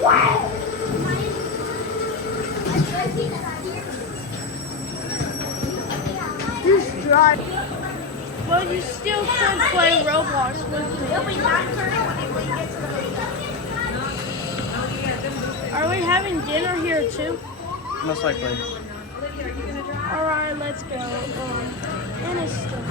Just drive. Well, you still could play Roblox with me. Are we having dinner here too? Most likely. Alright, let's go. Innocent.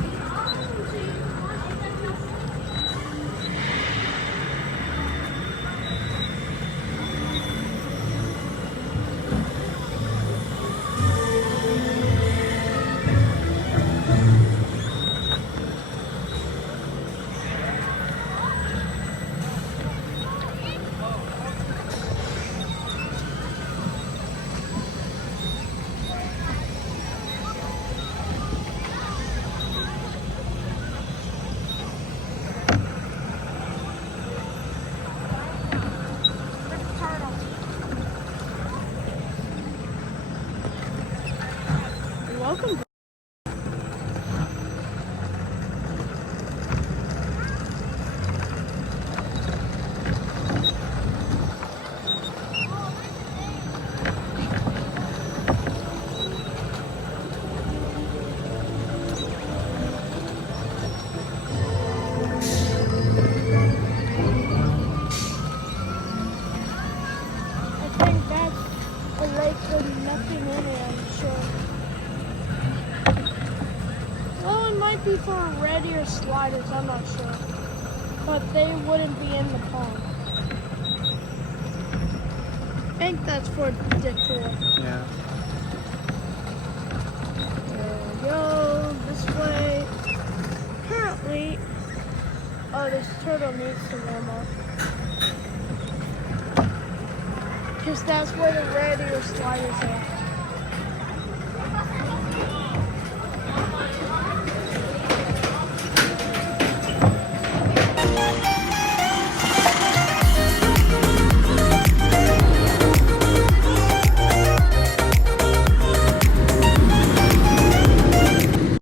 Welcome. I think that's a lake with nothing in it, I'm sure. Well, it might be for reddy or sliders, I'm not sure. But they wouldn't be in the pond. I think that's for decor. Yeah. There we go, this way. Apparently, oh, this turtle needs to warm up. Because that's where the reddy or sliders are.